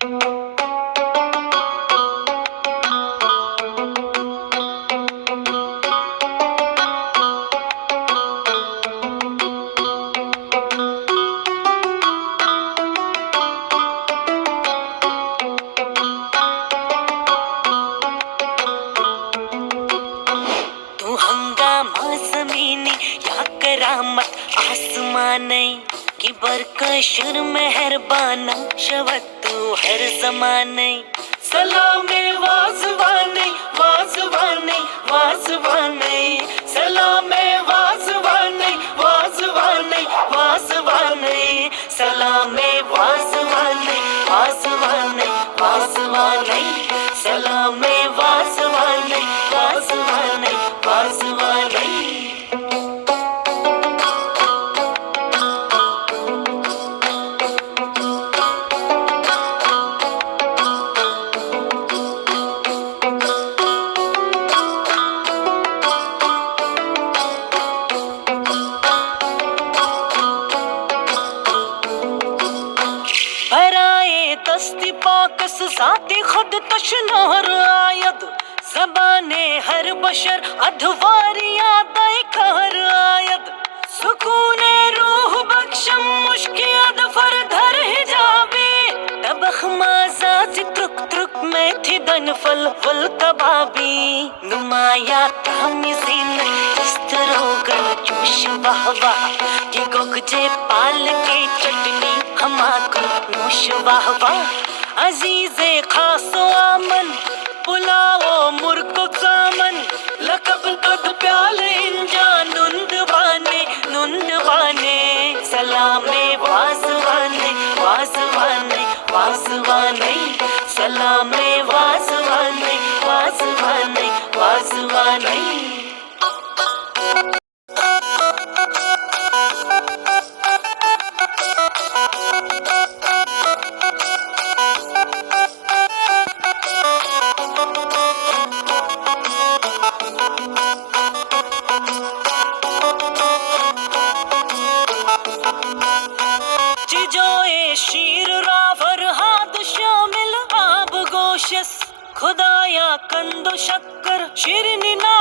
तू हंगामा जमीनी या करामत आसमानी की बरकशर मेहरबाना शवत तू हर जमाने सलामे वाजवाने वाजवाने वाजवाने सलामे वाजवाने वाजवाने वाजवाने सलामे वाजवाने वाजवाने वाजवाने सलामे वाजवाने वाजवाने वाजवाने बराए दस्ती पाकस जाती खुद तशनहर आयद जबाने हर बशर अधवारिया दाई कहर आयद सुकूने रूह बख्शम मुश्किल फर धर हिजाबी तबख माजाज त्रुक त्रुक में थी दन फल फल कबाबी नुमाया तहमीज़ीन इस तरोगन जोश वाह वाह कि गुगजे पाल के चटनी हमाको नोश वाह वाह अजीज़े खासो आमन पुलाओ मुर्को सामन लकब तद प्याल इंजा नुंदवाने सलामे वाजवाने वाजवाने वाजवाने सलामे वाजवाने वाजवाने वाजवाने चिजोए शीर रावर हाद शामिल आब गोशस खुदाया कंदो शक्कर शिरनी ना